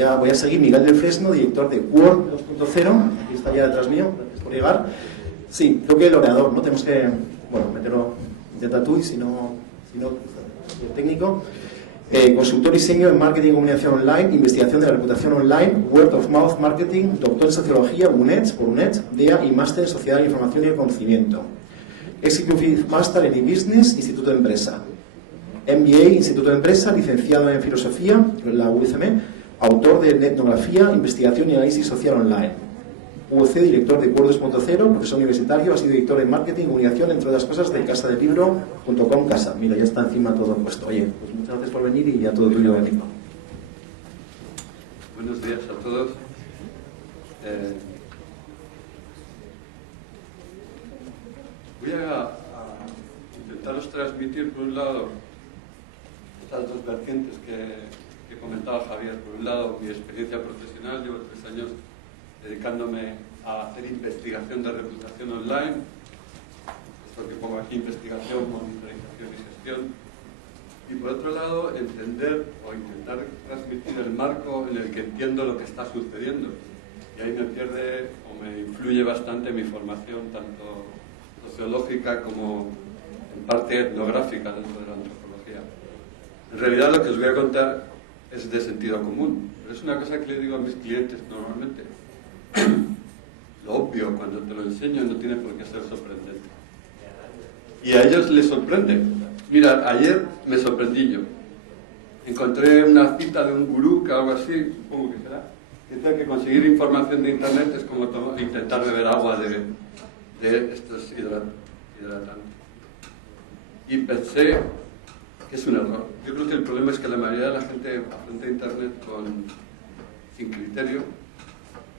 Voy a seguir. Miguel del Fresno, director de Word 2.0. Aquí está ya detrás mío, gracias por llegar. Sí, creo que el orador, ¿no? Tenemos que, bueno, meterlo, intenta tú, y si no el técnico. Consultor y senior en marketing y comunicación online, investigación de la reputación online, word of mouth marketing, doctor en sociología, UNED, por UNED, DEA y máster en sociedad, información y el conocimiento. Executive Master en e-business, Instituto de Empresa. MBA, Instituto de Empresa, licenciado en filosofía, en la UCM, autor de etnografía, investigación y análisis social online. UC, director de Word 2.0, profesor universitario, ha sido director de marketing y comunicación, entre otras cosas, de casadelibro.com Casa. Mira, ya está encima todo puesto. Oye, pues muchas gracias por venir y ya todo tuyo, equipo. Buenos días a todos. Voy a intentaros transmitir, por un lado, estas dos vertientes que comentaba Javier. Por un lado, mi experiencia profesional. Llevo 3 años dedicándome a hacer investigación de reputación online. Esto que pongo aquí: investigación, monitorización y gestión. Y por otro lado, entender o intentar transmitir el marco en el que entiendo lo que está sucediendo. Y ahí me pierde o me influye bastante mi formación, tanto sociológica como en parte etnográfica dentro de la antropología. En realidad lo que os voy a contar es de sentido común, pero es una cosa que le digo a mis clientes normalmente. Lo obvio, cuando te lo enseño, no tiene por qué ser sorprendente. Y a ellos les sorprende. Mira, ayer me sorprendí yo. Encontré una cita de un gurú, que algo así, supongo que será, que tiene que conseguir información de internet es como intentar beber agua de estos hidratantes. Y pensé que es un error. Yo creo que el problema es que la mayoría de la gente afronta internet sin criterio,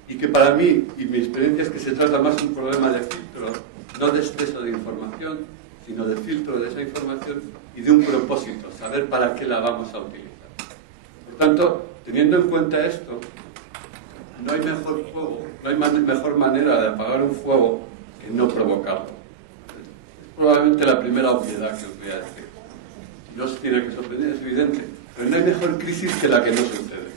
y que para mí, y mi experiencia, es que se trata más de un problema de filtro, no de exceso de información, sino de filtro de esa información y de un propósito, saber para qué la vamos a utilizar. Por tanto, teniendo en cuenta esto, no hay mejor fuego, no hay mejor manera de apagar un fuego que no provocarlo. Es probablemente la primera obviedad que os voy a decir. No os tiene que sorprender, es evidente, pero no hay mejor crisis que la que no sucede.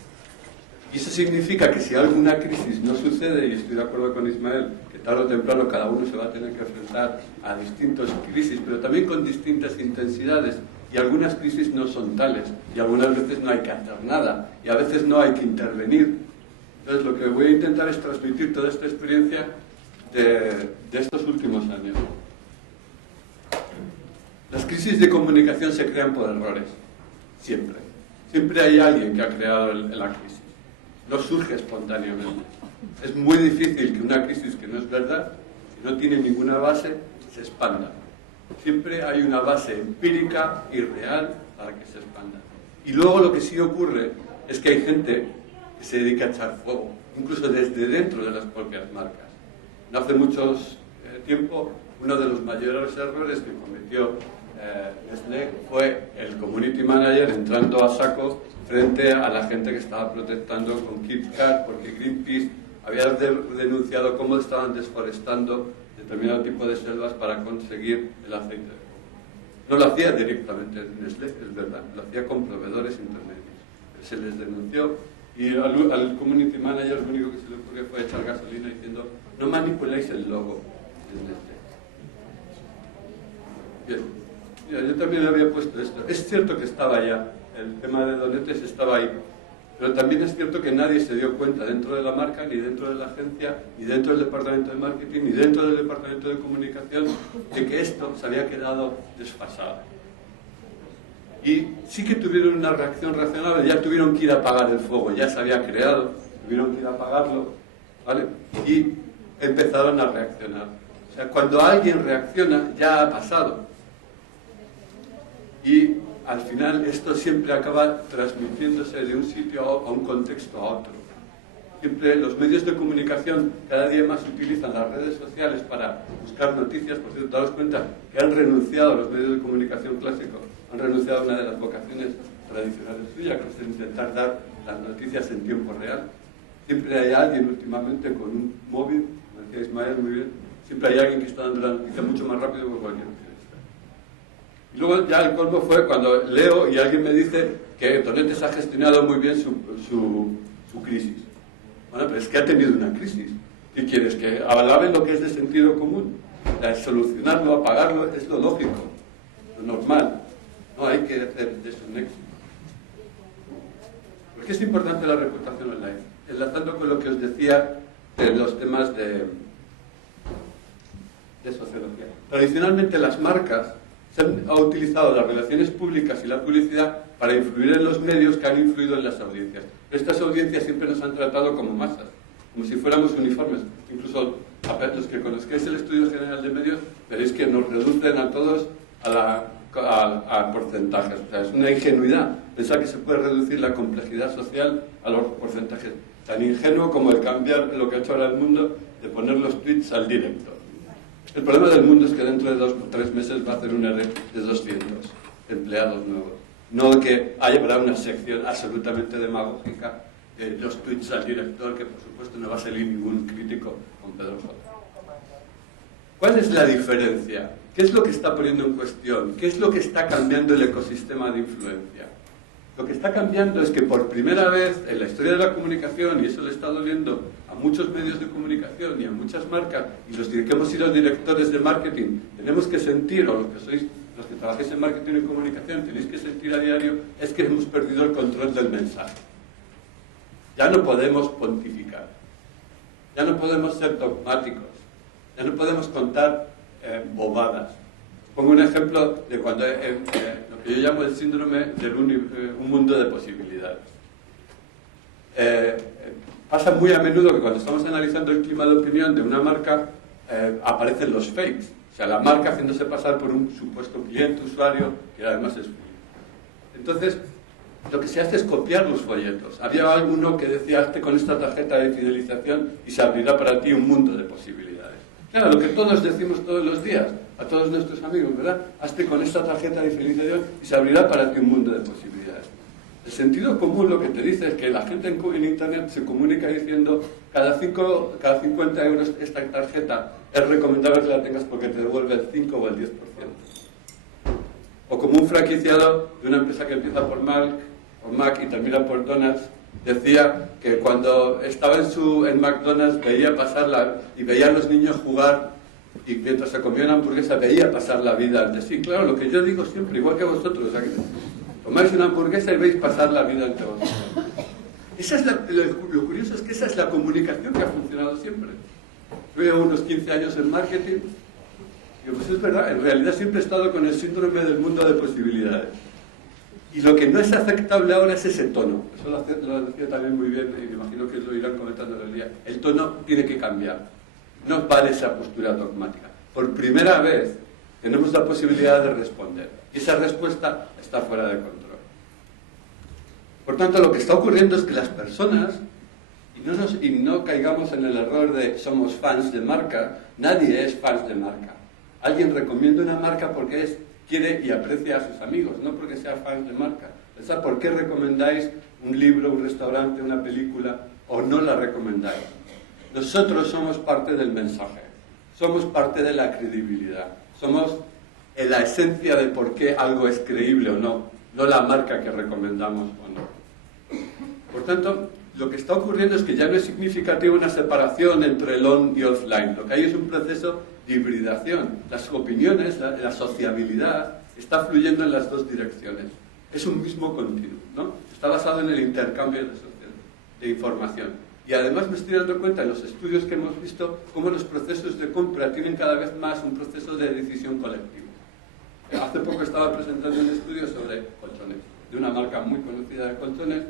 Y eso significa que si alguna crisis no sucede, y estoy de acuerdo con Ismael, que tarde o temprano cada uno se va a tener que enfrentar a distintas crisis, pero también con distintas intensidades, y algunas crisis no son tales, y algunas veces no hay que hacer nada, y a veces no hay que intervenir. Entonces lo que voy a intentar es transmitir toda esta experiencia de estos últimos años. Las crisis de comunicación se crean por errores, siempre. Siempre hay alguien que ha creado la crisis. No surge espontáneamente. Es muy difícil que una crisis que no es verdad, que no tiene ninguna base, se expanda. Siempre hay una base empírica y real para que se expanda. Y luego lo que sí ocurre es que hay gente que se dedica a echar fuego, incluso desde dentro de las propias marcas. No hace mucho tiempo, uno de los mayores errores que cometió Nestlé fue el community manager entrando a saco frente a la gente que estaba protestando con KitKat, porque Greenpeace había denunciado cómo estaban desforestando determinado tipo de selvas para conseguir el aceite. No lo hacía directamente Nestlé, es verdad, lo hacía con proveedores intermedios. Se les denunció y al community manager lo único que se le ocurrió fue echar gasolina diciendo: no manipuléis el logo de Nestlé. Bien. Mira, yo también había puesto esto. Es cierto que estaba ya, el tema de Donetes estaba ahí, pero también es cierto que nadie se dio cuenta dentro de la marca, ni dentro de la agencia, ni dentro del departamento de marketing, ni dentro del departamento de comunicación, de que esto se había quedado desfasado. Y sí que tuvieron una reacción razonable, ya tuvieron que ir a apagar el fuego, ya se había creado, tuvieron que ir a apagarlo, ¿vale? Y empezaron a reaccionar. O sea, cuando alguien reacciona, ya ha pasado. Y al final esto siempre acaba transmitiéndose de un sitio a un contexto a otro. Siempre los medios de comunicación cada día más utilizan las redes sociales para buscar noticias. Por cierto, daos cuenta que han renunciado a los medios de comunicación clásicos, han renunciado a una de las vocaciones tradicionales suyas, que es intentar dar las noticias en tiempo real. Siempre hay alguien últimamente con un móvil, como decía Ismael muy bien, siempre hay alguien que está dando la noticia mucho más rápido que cualquier periodista. Y luego ya el colmo fue cuando leo y alguien me dice que Donetes ha gestionado muy bien su su crisis. Bueno, pero es que ha tenido una crisis. ¿Qué quieres? ¿Que alaben lo que es de sentido común? Solucionarlo, apagarlo, es lo lógico, lo normal. No hay que hacer de eso un éxito. ¿Por qué es importante la reputación online? Enlazando con lo que os decía de los temas de sociología. Tradicionalmente las marcas han utilizado las relaciones públicas y la publicidad para influir en los medios que han influido en las audiencias. Pero estas audiencias siempre nos han tratado como masas, como si fuéramos uniformes. Incluso los que conozcáis el Estudio General de Medios, veréis que nos reducen a todos a porcentajes. O sea, es una ingenuidad pensar que se puede reducir la complejidad social a los porcentajes. Tan ingenuo como el cambiar lo que ha hecho ahora el mundo de poner los tweets al directo. El problema del mundo es que dentro de 2 o 3 meses va a hacer un R de 200 empleados nuevos. No que habrá una sección absolutamente demagógica de los tweets al director, que por supuesto no va a salir ningún crítico con Pedro J. ¿Cuál es la diferencia? ¿Qué es lo que está poniendo en cuestión? ¿Qué es lo que está cambiando el ecosistema de influencia? Lo que está cambiando es que por primera vez en la historia de la comunicación, y eso le está doliendo a muchos medios de comunicación y a muchas marcas, y los que hemos sido directores de marketing, tenemos que sentir, o los que trabajáis en marketing y comunicación, tenéis que sentir a diario, es que hemos perdido el control del mensaje. Ya no podemos pontificar, ya no podemos ser dogmáticos, ya no podemos contar bobadas. Pongo un ejemplo de cuando lo que yo llamo el síndrome de un mundo de posibilidades. Pasa muy a menudo que cuando estamos analizando el clima de opinión de una marca, aparecen los fakes. O sea, la marca haciéndose pasar por un supuesto cliente, usuario, que además es público. Entonces, lo que se hace es copiar los folletos. Había alguno que decía, hazte con esta tarjeta de fidelización y se abrirá para ti un mundo de posibilidades. Claro, lo que todos decimos todos los días, a todos nuestros amigos, ¿verdad? Hazte con esta tarjeta de fidelización y se abrirá para ti un mundo de posibilidades. El sentido común lo que te dice es que la gente en Internet se comunica diciendo cada 50 euros esta tarjeta es recomendable que la tengas porque te devuelve el 5 o el 10%. O como un franquiciado de una empresa que empieza por Mac y termina por Donuts, decía que cuando estaba en McDonald's veía pasar y veía a los niños jugar y mientras se comía una hamburguesa veía pasar la vida ante sí. Claro, lo que yo digo siempre, igual que vosotros, o sea, que tomáis una hamburguesa y veis pasar la vida ante vosotros. Lo curioso es que esa es la comunicación que ha funcionado siempre. Yo llevo unos 15 años en marketing y pues es verdad, en realidad siempre he estado con el síndrome del mundo de posibilidades. Y lo que no es aceptable ahora es ese tono. Eso lo decía también muy bien, y me imagino que lo irán comentando en el día. El tono tiene que cambiar. No vale esa postura dogmática. Por primera vez tenemos la posibilidad de responder. Y esa respuesta está fuera de control. Por tanto, lo que está ocurriendo es que las personas, y no caigamos en el error de somos fans de marca, nadie es fans de marca. Alguien recomienda una marca porque quiere y aprecia a sus amigos, no porque sea fans de marca. Pensad por qué recomendáis un libro, un restaurante, una película, o no la recomendáis. Nosotros somos parte del mensaje, somos parte de la credibilidad, somos la esencia de por qué algo es creíble o no, no la marca que recomendamos o no. Por tanto, lo que está ocurriendo es que ya no es significativa una separación entre el on y offline. Lo que hay es un proceso de hibridación. Las opiniones, la sociabilidad, está fluyendo en las dos direcciones. Es un mismo continuo, ¿no? Está basado en el intercambio de información. Y además me estoy dando cuenta en los estudios que hemos visto cómo los procesos de compra tienen cada vez más un proceso de decisión colectiva. Hace poco estaba presentando un estudio sobre colchones, de una marca muy conocida de colchones,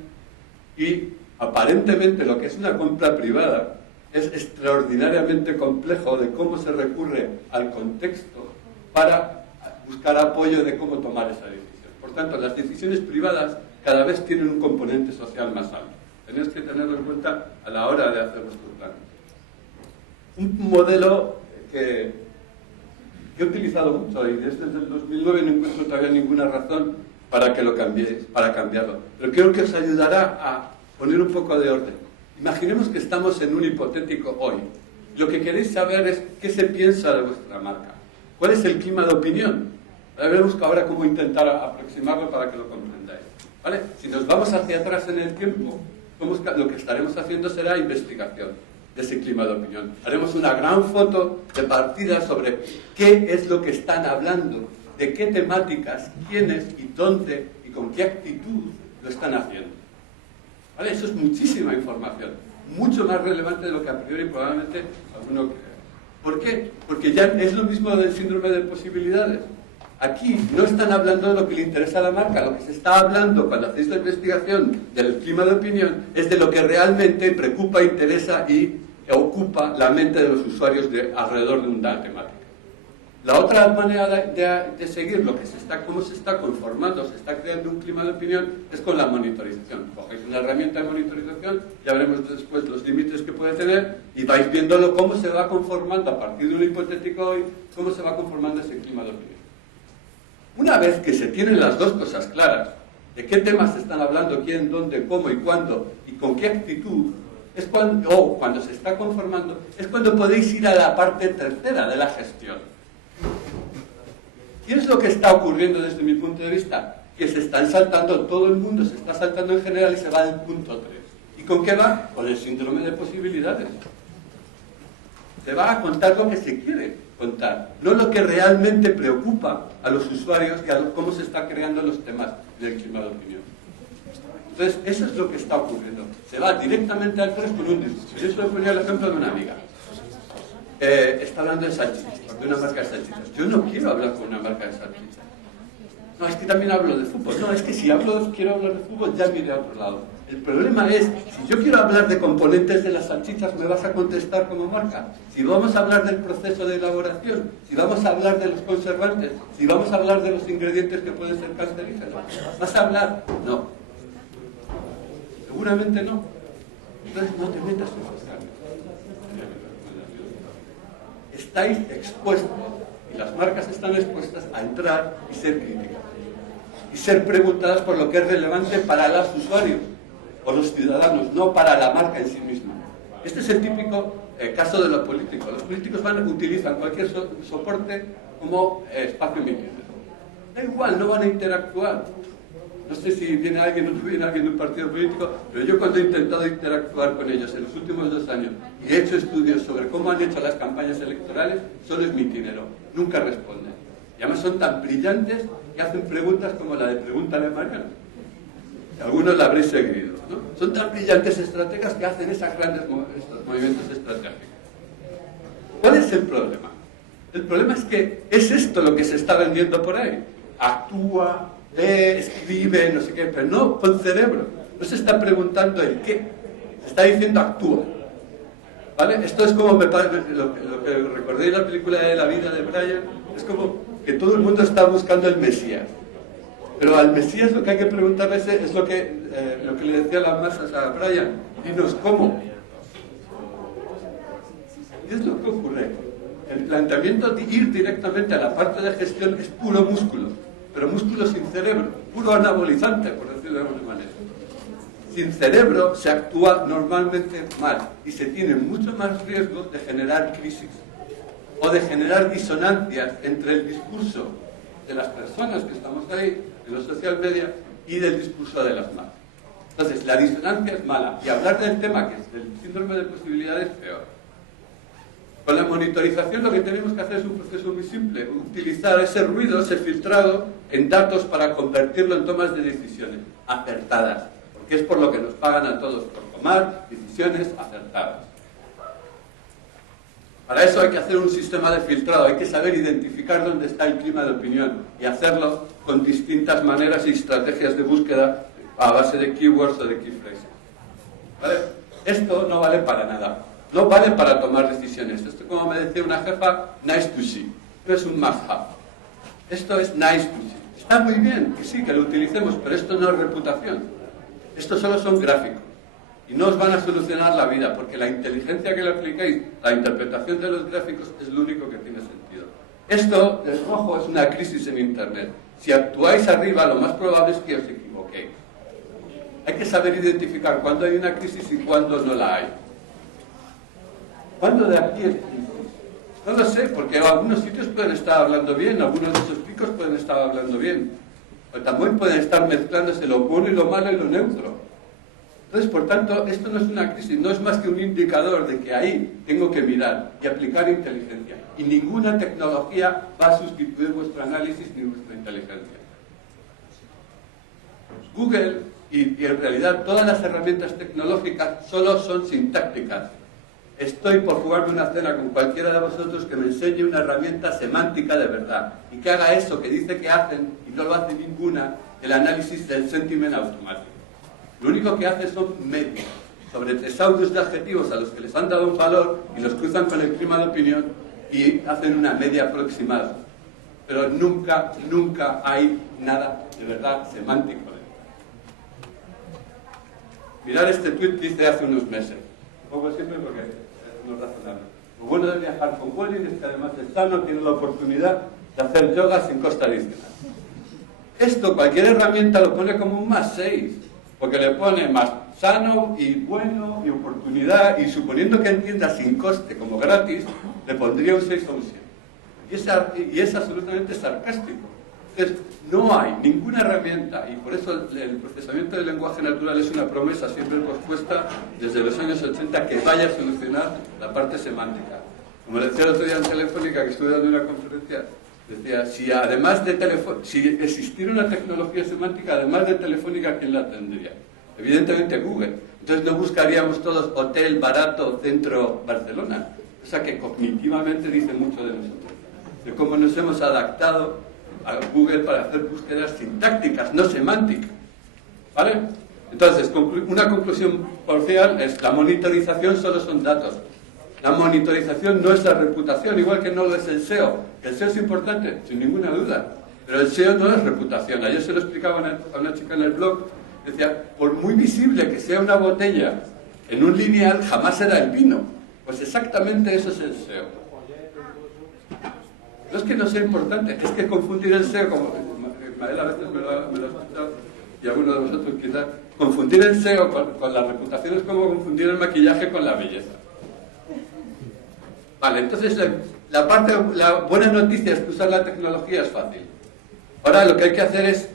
y aparentemente lo que es una compra privada es extraordinariamente complejo de cómo se recurre al contexto para buscar apoyo de cómo tomar esa decisión. Por tanto, las decisiones privadas cada vez tienen un componente social más alto. Tenéis que tenerlo en cuenta a la hora de hacer vuestros planes. Un modelo que he utilizado mucho y desde el 2009 no encuentro todavía ninguna razón para que lo cambiéis, para cambiarlo. Pero creo que os ayudará a poner un poco de orden. Imaginemos que estamos en un hipotético hoy. Lo que queréis saber es qué se piensa de vuestra marca. ¿Cuál es el clima de opinión? Veremos ahora cómo intentar aproximarlo para que lo comprendáis. ¿Vale? Si nos vamos hacia atrás en el tiempo, lo que estaremos haciendo será investigación de ese clima de opinión. Haremos una gran foto de partida sobre qué es lo que están hablando, de qué temáticas, quiénes y dónde y con qué actitud lo están haciendo. ¿Vale? Eso es muchísima información, mucho más relevante de lo que a priori probablemente alguno crea. ¿Por qué? Porque ya es lo mismo del síndrome de posibilidades. Aquí no están hablando de lo que le interesa a la marca, lo que se está hablando cuando hacéis la investigación del clima de opinión es de lo que realmente preocupa, interesa y ocupa la mente de los usuarios alrededor de una temática. La otra manera de seguir cómo se está conformando, se está creando un clima de opinión, es con la monitorización. Cogéis una herramienta de monitorización, ya veremos después los límites que puede tener, y vais viéndolo cómo se va conformando, a partir de un hipotético hoy, cómo se va conformando ese clima de opinión. Una vez que se tienen las dos cosas claras, de qué temas se están hablando, quién, dónde, cómo y cuándo, y con qué actitud, es cuando se está conformando, es cuando podéis ir a la parte tercera de la gestión. ¿Qué es lo que está ocurriendo desde mi punto de vista? Que se están saltando, todo el mundo se está saltando en general y se va al punto 3. ¿Y con qué va? Con el síndrome de posibilidades. Se va a contar lo que se quiere contar, no lo que realmente preocupa a los usuarios y a cómo se están creando los temas del clima de opinión. Entonces, eso es lo que está ocurriendo. Se va directamente al 3 con un discurso. Yo solo ponía el ejemplo de una amiga. Está hablando de salchichas, de una marca de salchichas. Yo no quiero hablar con una marca de salchichas. No, es que también hablo de fútbol. No, es que si quiero hablar de fútbol, ya miré a otro lado. El problema es, si yo quiero hablar de componentes de las salchichas, me vas a contestar como marca. Si vamos a hablar del proceso de elaboración, si vamos a hablar de los conservantes, si vamos a hablar de los ingredientes que pueden ser cancerígenos, ¿vas a hablar? No. Seguramente no. Entonces no te metas en esos cambios. Estáis expuestos, y las marcas están expuestas a entrar y ser críticas. Y ser preguntadas por lo que es relevante para los usuarios o los ciudadanos, no para la marca en sí misma. Este es el típico caso de los políticos. Los políticos utilizan cualquier soporte como espacio emitido. Da igual, no van a interactuar. No sé si viene alguien o no viene alguien de un partido político, pero yo cuando he intentado interactuar con ellos en los últimos 2 años y he hecho estudios sobre cómo han hecho las campañas electorales, solo es mi dinero. Nunca responden. Y además son tan brillantes que hacen preguntas como la de Pregúntale a Mariano. Algunos la habréis seguido, ¿no? Son tan brillantes estrategas que hacen estos movimientos estratégicos. ¿Cuál es el problema? El problema es que es esto lo que se está vendiendo por ahí. Actúa, ve, escribe, no sé qué, pero no con cerebro. No se está preguntando el qué. Se está diciendo actúa. ¿Vale? Esto es como lo que recordéis la película de La vida de Brian. Es como que todo el mundo está buscando el Mesías. Pero al Mesías lo que hay que preguntarle es lo que le decía las masas a Brian. Dinos cómo. ¿Qué es lo que ocurre? El planteamiento de ir directamente a la parte de gestión es puro músculo, pero músculo sin cerebro, puro anabolizante, por decirlo de alguna manera. Sin cerebro se actúa normalmente mal y se tiene mucho más riesgo de generar crisis o de generar disonancias entre el discurso de las personas que estamos ahí, de los social media, y del discurso de las marcas. Entonces, la disonancia es mala y hablar del tema que es del síndrome de posibilidades es peor. Con la monitorización lo que tenemos que hacer es un proceso muy simple, utilizar ese ruido, ese filtrado en datos para convertirlo en tomas de decisiones acertadas, porque es por lo que nos pagan a todos, por tomar decisiones acertadas. Para eso hay que hacer un sistema de filtrado, hay que saber identificar dónde está el clima de opinión y hacerlo con distintas maneras y estrategias de búsqueda a base de keywords o de key phrases. ¿Vale? Esto no vale para nada. No vale para tomar decisiones. Esto, como me decía una jefa, nice to see. No es un must have. Esto es nice to see. Está muy bien que sí, que lo utilicemos, pero esto no es reputación. Esto solo son gráficos. Y no os van a solucionar la vida, porque la inteligencia que le aplicáis, la interpretación de los gráficos, es lo único que tiene sentido. Esto, el rojo, es una crisis en Internet. Si actuáis arriba, lo más probable es que os equivoquéis. Hay que saber identificar cuándo hay una crisis y cuándo no la hay. ¿Cuándo de aquí es crisis? No lo sé, porque algunos sitios pueden estar hablando bien, algunos de esos picos pueden estar hablando bien. Pero también pueden estar mezclándose lo bueno y lo malo y lo neutro. Entonces, por tanto, esto no es una crisis, no es más que un indicador de que ahí tengo que mirar y aplicar inteligencia. Y ninguna tecnología va a sustituir vuestro análisis ni vuestra inteligencia. Google y en realidad todas las herramientas tecnológicas solo son sintácticas. Estoy por jugarme una cena con cualquiera de vosotros que me enseñe una herramienta semántica de verdad y que haga eso que dice que hacen y no lo hace ninguna, el análisis del sentiment automático. Lo único que hace son medios sobre tesauros de adjetivos a los que les han dado un valor y los cruzan con el clima de opinión y hacen una media aproximada. Pero nunca hay nada de verdad semántico. Mirar este tuit que hice hace unos meses. Pongo siempre porque no es razonable. Lo bueno de viajar con Vueling es que además de sano tiene la oportunidad de hacer yoga sin costa adicional. Esto cualquier herramienta lo pone como un +6, porque le pone más sano y bueno y oportunidad, y suponiendo que entienda sin coste como gratis, le pondría un 6 o un 7. Y es absolutamente sarcástico. Entonces, no hay ninguna herramienta, y por eso el procesamiento del lenguaje natural es una promesa siempre pospuesta desde los años 80 que vaya a solucionar la parte semántica. Como decía el otro día en Telefónica, que estuve dando una conferencia, decía, si existiera una tecnología semántica, además de Telefónica, ¿quién la tendría? Evidentemente Google. Entonces no buscaríamos todos hotel barato centro Barcelona, cosa que cognitivamente dice mucho de nosotros, de cómo nos hemos adaptado a Google para hacer búsquedas sintácticas, no semánticas. ¿Vale? Entonces, una conclusión parcial es la monitorización solo son datos. La monitorización no es la reputación, igual que no lo es el SEO. El SEO es importante, sin ninguna duda, pero el SEO no es reputación. Ayer se lo explicaba a una chica en el blog, decía, por muy visible que sea una botella en un lineal, jamás será el vino. Pues exactamente eso es el SEO. No es que no sea importante, es que confundir el SEO, como Mael a veces me lo ha escuchado, y algunos de vosotros quizás, confundir el SEO con la reputación es como confundir el maquillaje con la belleza. Vale, entonces la buena noticia es que usar la tecnología es fácil. Ahora lo que hay que hacer es,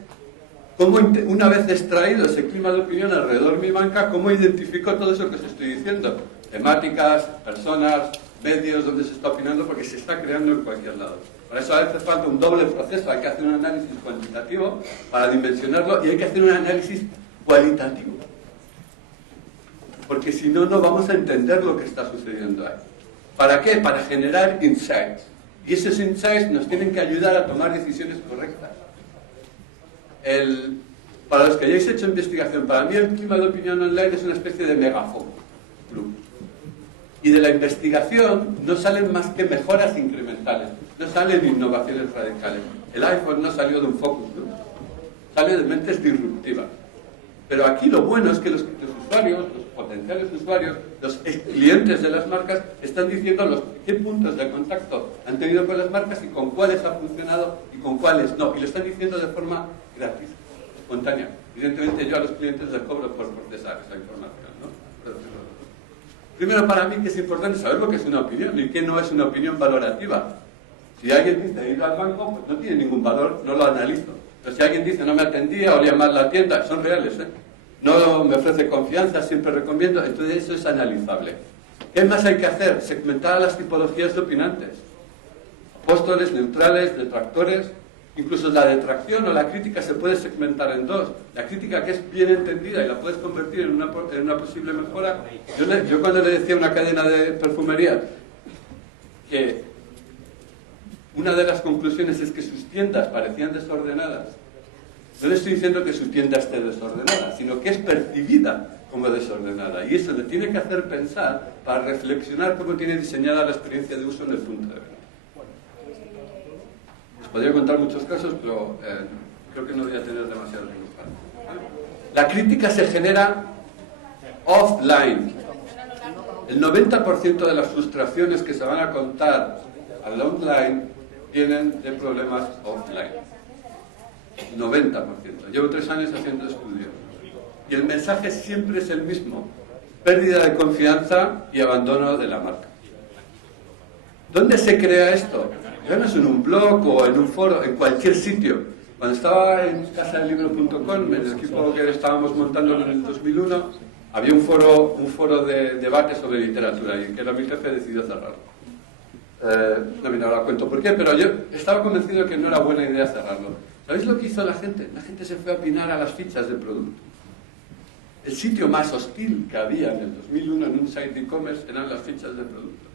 una vez extraído ese clima de opinión alrededor de mi banca, ¿cómo identifico todo eso que os estoy diciendo? Temáticas, personas, medios donde se está opinando, porque se está creando en cualquier lado. Por eso hace falta un doble proceso. Hay que hacer un análisis cuantitativo para dimensionarlo y hay que hacer un análisis cualitativo. Porque si no, no vamos a entender lo que está sucediendo ahí. ¿Para qué? Para generar insights. Y esos insights nos tienen que ayudar a tomar decisiones correctas. Para los que hayáis hecho investigación, para mí el clima de opinión online es una especie de megafono. Y de la investigación no salen más que mejoras incrementales, no salen innovaciones radicales. El iPhone no salió de un focus group, sale de mentes disruptivas. Pero aquí lo bueno es que los usuarios, los potenciales usuarios, los clientes de las marcas están diciendo qué puntos de contacto han tenido con las marcas y con cuáles ha funcionado y con cuáles no. Y lo están diciendo de forma gratis, espontánea. Evidentemente yo a los clientes les cobro por procesar esa información, ¿no? Primero, para mí que es importante saber lo que es una opinión y qué no es una opinión valorativa. Si alguien dice ir al banco, pues no tiene ningún valor, no lo analizo. Pero si alguien dice no me atendía, olía mal la tienda, son reales, ¿eh? No me ofrece confianza, siempre recomiendo, entonces eso es analizable. ¿Qué más hay que hacer? Segmentar a las tipologías de opinantes. Apóstoles, neutrales, detractores. Incluso la detracción o la crítica se puede segmentar en dos. La crítica que es bien entendida y la puedes convertir en una posible mejora. Yo cuando le decía a una cadena de perfumería que una de las conclusiones es que sus tiendas parecían desordenadas, no le estoy diciendo que su tienda esté desordenada, sino que es percibida como desordenada. Y eso le tiene que hacer pensar para reflexionar cómo tiene diseñada la experiencia de uso en el punto de venta. Podría contar muchos casos, pero creo que no voy a tener demasiado tiempo. La crítica se genera offline. El 90% de las frustraciones que se van a contar al online vienen de problemas offline. 90%. Llevo 3 años haciendo estudios. Y el mensaje siempre es el mismo. Pérdida de confianza y abandono de la marca. ¿Dónde se crea esto? Ya no es en un blog o en un foro, en cualquier sitio. Cuando estaba en casadelibro.com, en el equipo que estábamos montando en el 2001, había un foro de debate sobre literatura y que era mi jefe decidió cerrarlo. No me ahora cuento por qué, pero yo estaba convencido de que no era buena idea cerrarlo. ¿Sabéis lo que hizo la gente? La gente se fue a opinar a las fichas del producto. El sitio más hostil que había en el 2001 en un site de e-commerce eran las fichas del producto.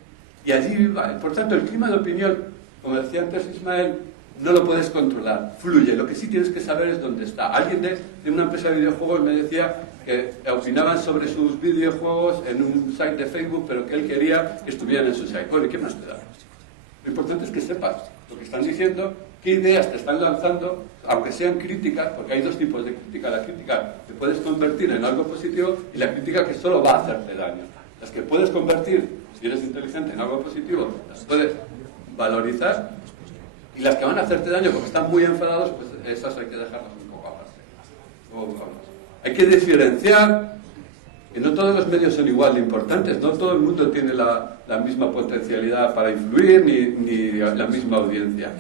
Y allí iba. Por tanto, el clima de opinión, como decía antes Ismael, no lo puedes controlar, fluye. Lo que sí tienes que saber es dónde está. Alguien de una empresa de videojuegos me decía que opinaban sobre sus videojuegos en un site de Facebook, pero que él quería que estuvieran en su site. Bueno, ¿y qué más te da? Lo importante es que sepas lo que están diciendo, qué ideas te están lanzando, aunque sean críticas, porque hay dos tipos de crítica. La crítica que puedes convertir en algo positivo y la crítica que solo va a hacerte daño. Las que puedes convertir, si eres inteligente, en algo positivo, las puedes valorizar, y las que van a hacerte daño porque están muy enfadados, pues esas hay que dejarlas un poco aparte. Hay que diferenciar que no todos los medios son igual de importantes, no todo el mundo tiene la misma potencialidad para influir ni la misma audiencia.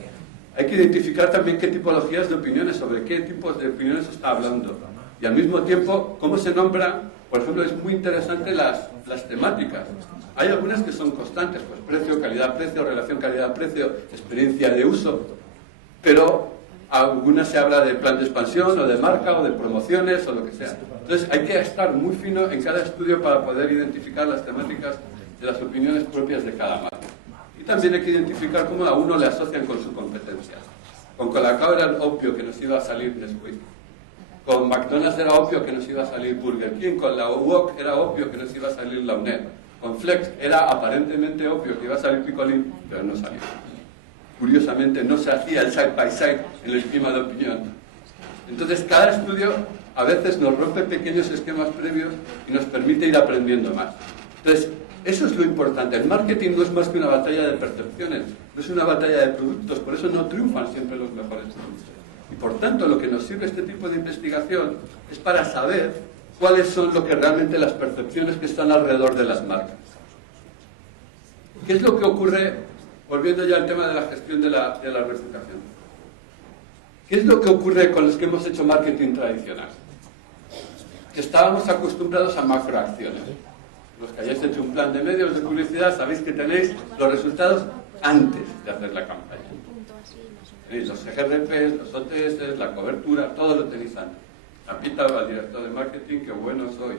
Hay que identificar también qué tipologías de opiniones, sobre qué tipos de opiniones se está hablando. Y al mismo tiempo, cómo se nombra. Por ejemplo, es muy interesante las temáticas. Hay algunas que son constantes, pues precio, calidad-precio, relación calidad-precio, experiencia de uso, pero algunas se habla de plan de expansión o de marca o de promociones o lo que sea. Entonces hay que estar muy fino en cada estudio para poder identificar las temáticas de las opiniones propias de cada marca. Y también hay que identificar cómo a uno le asocian con su competencia. Con Colacao era obvio que nos iba a salir Nesquik. Con McDonald's era obvio que nos iba a salir Burger King. Con la UOC era obvio que nos iba a salir la UNED. Con Flex era aparentemente obvio que iba a salir Picolín, pero no salió. Curiosamente no se hacía el side by side en el esquema de opinión. Entonces cada estudio a veces nos rompe pequeños esquemas previos y nos permite ir aprendiendo más. Entonces eso es lo importante. El marketing no es más que una batalla de percepciones, no es una batalla de productos, por eso no triunfan siempre los mejores productos. Y por tanto lo que nos sirve este tipo de investigación es para saber cuáles son lo que realmente las percepciones que están alrededor de las marcas. ¿Qué es lo que ocurre, volviendo ya al tema de la gestión de la reputación? ¿Qué es lo que ocurre con los que hemos hecho marketing tradicional? Que estábamos acostumbrados a macroacciones. Los que hayáis hecho un plan de medios de publicidad sabéis que tenéis los resultados antes de hacer la campaña. Tenéis los GRPs, los OTS, la cobertura, todo lo tenéis antes. Tapita al director de marketing, qué bueno soy.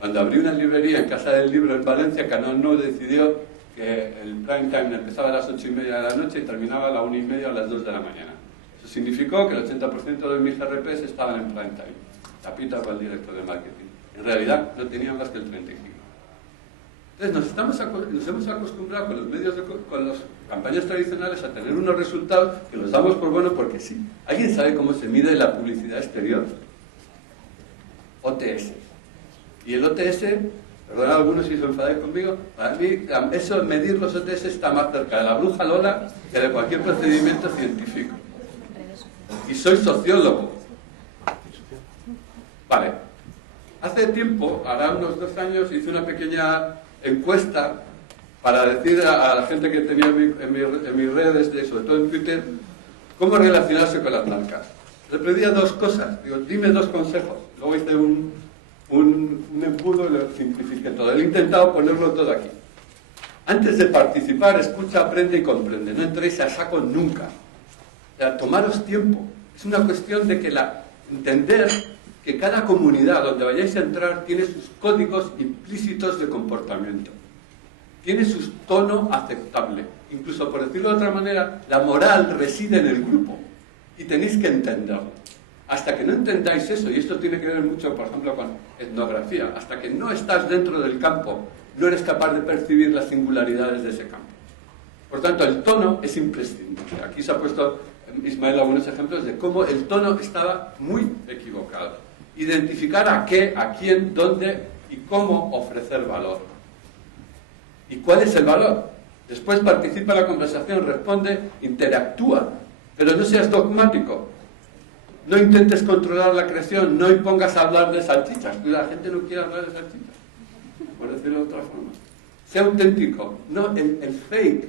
Cuando abrí una librería en Casa del Libro en Valencia, Canal No decidió que el prime time empezaba a las 8:30 de la noche y terminaba a las 1:30 a las 2 de la mañana. Eso significó que el 80% de mis RPs estaban en prime time. Tapita al director de marketing. En realidad no tenían más que el 35%. Entonces nos hemos acostumbrado con los medios, con las campañas tradicionales a tener unos resultados que los damos por buenos porque sí. ¿Alguien sabe cómo se mide la publicidad exterior? OTS. Y el OTS, perdón a algunos si se enfadáis conmigo, para mí eso de medir los OTS está más cerca de la bruja Lola que de cualquier procedimiento científico. Y soy sociólogo. Vale. Hace tiempo, hará unos 2 años, hice una pequeña encuesta para decir a la gente que tenía en mis redes, sobre todo en Twitter, cómo relacionarse con las marcas. Le pedía 2 cosas. Digo, dime 2 consejos. Luego hice un embudo y lo simplifiqué todo. He intentado ponerlo todo aquí. Antes de participar, escucha, aprende y comprende. No entréis a saco nunca. O sea, tomaros tiempo. Es una cuestión de que entender que cada comunidad donde vayáis a entrar tiene sus códigos implícitos de comportamiento. Tiene su tono aceptable. Incluso, por decirlo de otra manera, la moral reside en el grupo. Y tenéis que entenderlo. Hasta que no entendáis eso, y esto tiene que ver mucho, por ejemplo, con etnografía, hasta que no estás dentro del campo, no eres capaz de percibir las singularidades de ese campo. Por tanto, el tono es imprescindible. Aquí se ha puesto, Ismael, algunos ejemplos de cómo el tono estaba muy equivocado. Identificar a qué, a quién, dónde y cómo ofrecer valor. ¿Y cuál es el valor? Después participa en la conversación, responde, interactúa, pero no seas dogmático. No intentes controlar la creación, no impongas a hablar de salchichas. La gente no quiere hablar de salchichas, por decirlo de otra forma. Sea auténtico. No, el fake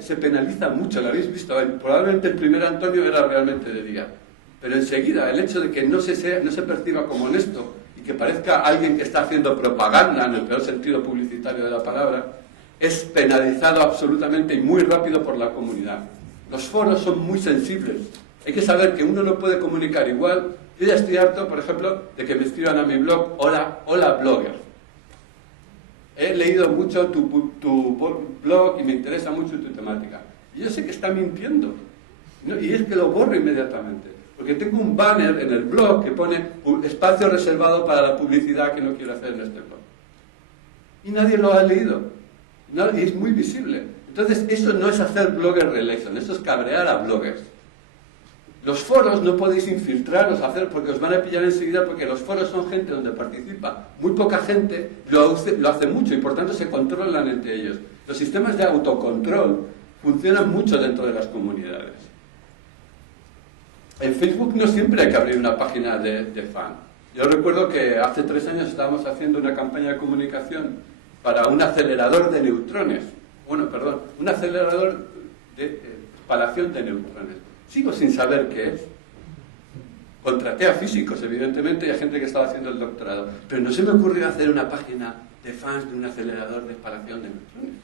se penaliza mucho, lo habéis visto. Probablemente el primer Antonio era realmente de día. Pero enseguida, el hecho de que no se perciba como honesto y y que parezca alguien que está haciendo propaganda, en el peor sentido publicitario de la palabra, es penalizado absolutamente y muy rápido por la comunidad. Los foros son muy sensibles. Hay que saber que uno no puede comunicar igual. Yo ya estoy harto, por ejemplo, de que me escriban a mi blog, hola blogger. He leído mucho tu blog y me interesa mucho tu temática. Y yo sé que está mintiendo, ¿no? Y es que lo borro inmediatamente. Porque tengo un banner en el blog que pone espacio reservado para la publicidad que no quiero hacer en este blog. Y nadie lo ha leído. Y es muy visible. Entonces, eso no es hacer blogger reelection, eso es cabrear a bloggers. Los foros no podéis infiltraros a hacer porque os van a pillar enseguida, porque los foros son gente donde participa muy poca gente, lo hace mucho y por tanto se controlan entre ellos. Los sistemas de autocontrol funcionan mucho dentro de las comunidades. En Facebook no siempre hay que abrir una página de fan. Yo recuerdo que hace 3 años estábamos haciendo una campaña de comunicación para un acelerador de neutrones. Un acelerador de espalación de neutrones. Sigo sin saber qué es. Contraté a físicos, evidentemente, y a gente que estaba haciendo el doctorado. Pero no se me ocurrió hacer una página de fans de un acelerador de espalación de neutrones.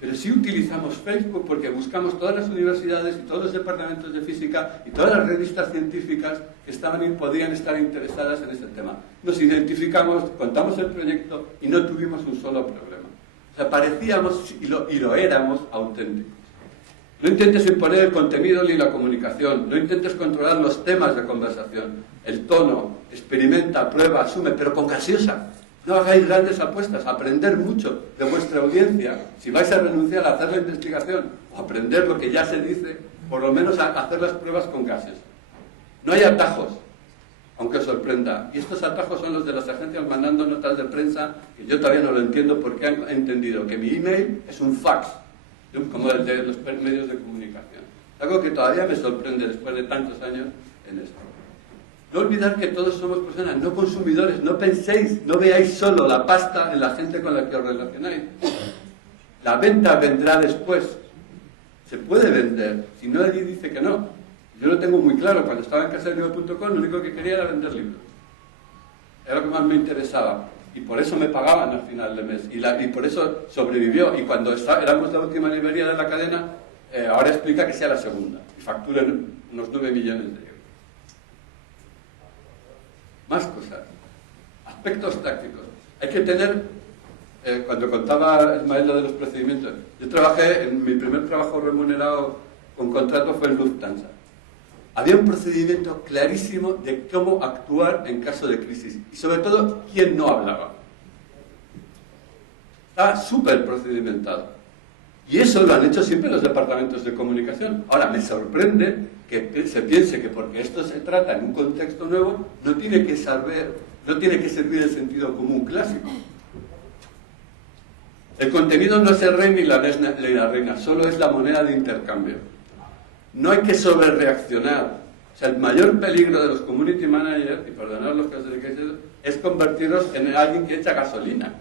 Pero sí utilizamos Facebook porque buscamos todas las universidades y todos los departamentos de física y todas las revistas científicas que podían estar interesadas en ese tema. Nos identificamos, contamos el proyecto y no tuvimos un solo problema. O sea, parecíamos y lo éramos auténticos. No intentes imponer el contenido ni la comunicación, no intentes controlar los temas de conversación, el tono, experimenta, prueba, asume, pero con gaseosa. No hagáis grandes apuestas, aprender mucho de vuestra audiencia. Si vais a renunciar a hacer la investigación o aprender lo que ya se dice, por lo menos a hacer las pruebas con gases. No hay atajos, aunque os sorprenda. Y estos atajos son los de las agencias mandando notas de prensa, que yo todavía no lo entiendo porque han entendido que mi email es un fax, como el de los medios de comunicación. Algo que todavía me sorprende después de tantos años en esto. No olvidar que todos somos personas, no consumidores. No penséis, no veáis solo la pasta en la gente con la que os relacionáis. La venta vendrá después. Se puede vender, si no alguien dice que no. Yo lo tengo muy claro. Cuando estaba en casalibro.com, lo único que quería era vender libros. Era lo que más me interesaba. Y por eso me pagaban al final de mes. Y por eso sobrevivió. Y cuando éramos la última librería de la cadena, ahora explica que sea la segunda. Y facturan unos 9 millones de euros. Más cosas. Aspectos tácticos. Hay que tener, cuando contaba Ismael lo de los procedimientos, yo trabajé, en mi primer trabajo remunerado con contrato fue en Lufthansa. Había un procedimiento clarísimo de cómo actuar en caso de crisis. Y sobre todo, quién no hablaba. Estaba súper procedimentado. Y eso lo han hecho siempre los departamentos de comunicación. Ahora, me sorprende que se piense que porque esto se trata en un contexto nuevo, no tiene que servir el sentido común clásico. El contenido no es el rey ni la reina, solo es la moneda de intercambio. No hay que sobrereaccionar. O sea, el mayor peligro de los community managers, y perdonad los que os dedicáis a eso, es convertirlos en alguien que echa gasolina.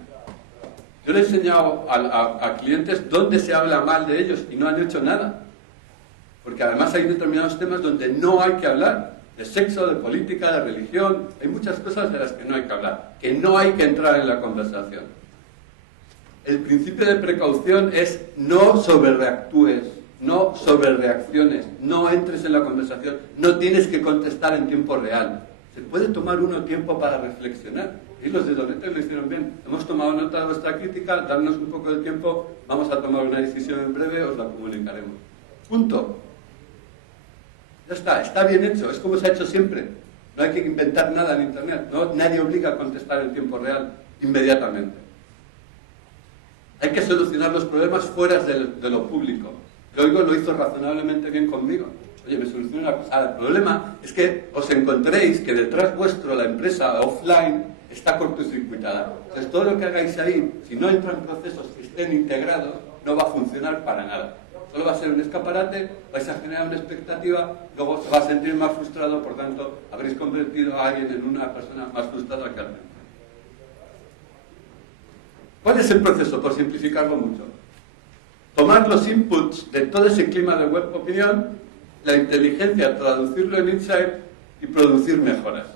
Yo le he enseñado a clientes dónde se habla mal de ellos y no han hecho nada. Porque además hay determinados temas donde no hay que hablar. De sexo, de política, de religión. Hay muchas cosas de las que no hay que hablar. Que no hay que entrar en la conversación. El principio de precaución es no sobrereactúes, no sobrereacciones, no entres en la conversación. No tienes que contestar en tiempo real. Se puede tomar uno tiempo para reflexionar. Y los de Donete lo hicieron bien. Hemos tomado nota de vuestra crítica, darnos un poco de tiempo, vamos a tomar una decisión en breve, os la comunicaremos. Punto. Ya está bien hecho, es como se ha hecho siempre. No hay que inventar nada en Internet, ¿no? Nadie obliga a contestar en tiempo real, inmediatamente. Hay que solucionar los problemas fuera de lo público. Yoigo lo hizo razonablemente bien conmigo. Oye, me soluciona una cosa. El problema es que os encontréis que detrás vuestro la empresa offline está cortocircuitada. Entonces, todo lo que hagáis ahí, si no entran procesos que estén integrados, no va a funcionar para nada. Solo va a ser un escaparate, vais a generar una expectativa, luego se va a sentir más frustrado, por tanto, habréis convertido a alguien en una persona más frustrada que antes. ¿Cuál es el proceso? Por simplificarlo mucho. Tomar los inputs de todo ese clima de web opinión, la inteligencia, traducirlo en insight y producir mejoras.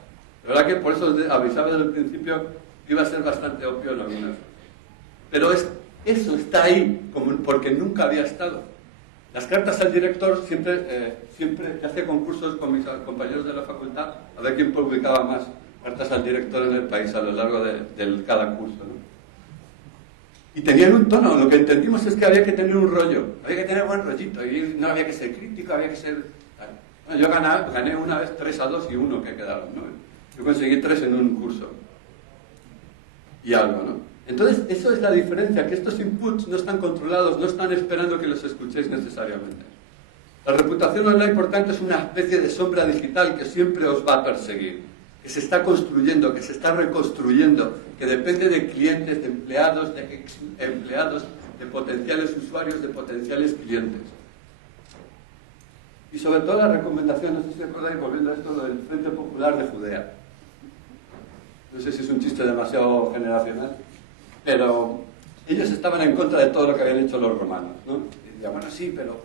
La verdad que por eso avisaba desde el principio que iba a ser bastante obvio en algunas. Pero eso está ahí, porque nunca había estado. Las cartas al director, siempre hacía concursos con mis compañeros de la facultad a ver quién publicaba más cartas al director en el país a lo largo de cada curso, ¿no? Y tenían un tono, lo que entendimos es que había que tener un rollo, había que tener buen rollito, y no había que ser crítico, había que ser... Bueno, yo gané una vez 3-2 y 1 que quedaron, ¿no? Yo conseguí 3 en un curso. Y algo, ¿no? Entonces, eso es la diferencia, que estos inputs no están controlados, no están esperando que los escuchéis necesariamente. La reputación online, por tanto, es una especie de sombra digital que siempre os va a perseguir, que se está construyendo, que se está reconstruyendo, que depende de clientes, de empleados, de ex empleados, de potenciales usuarios, de potenciales clientes. Y sobre todo la recomendación, no sé si recordáis, volviendo a esto, lo del Frente Popular de Judea. No sé si es un chiste demasiado generacional, pero ellos estaban en contra de todo lo que habían hecho los romanos, ¿no? Y decían, bueno, sí, pero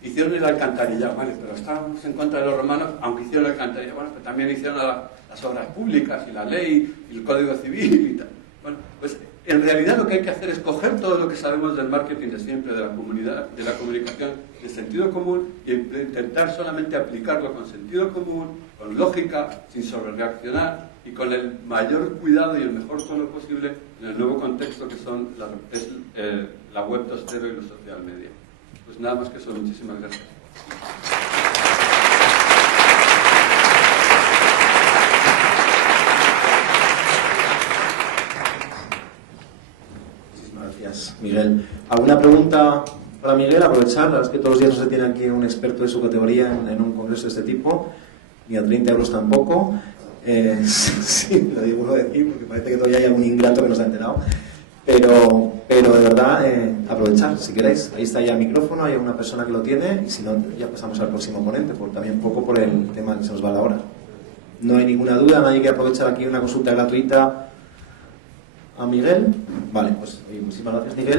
hicieron el alcantarillado, ¿vale? Pero estábamos en contra de los romanos, aunque hicieron el alcantarillado, bueno, pero también hicieron las obras públicas y la ley y el código civil y tal. Bueno, pues en realidad lo que hay que hacer es coger todo lo que sabemos del marketing de siempre, de la comunidad, de la comunicación, de sentido común, y intentar solamente aplicarlo con sentido común, con lógica, sin sobrereaccionar y con el mayor cuidado y el mejor tono posible en el nuevo contexto que son la web 2.0 y los social media. Pues nada más que eso, muchísimas gracias. Gracias, Miguel. ¿Alguna pregunta para Miguel? Aprovechar, es que todos los días no se tiene aquí un experto de su categoría en un congreso de este tipo, ni a 30 euros tampoco. Sí, lo digo a decir porque parece que todavía hay algún ingrato que no se ha enterado. Pero de verdad, aprovechar, si queréis. Ahí está ya el micrófono, hay una persona que lo tiene, y si no, ya pasamos al próximo ponente, también un poco por el tema que se nos va la hora. No hay ninguna duda, nadie quiere aprovechar aquí una consulta gratuita a Miguel. Vale, pues muchísimas gracias, Miguel.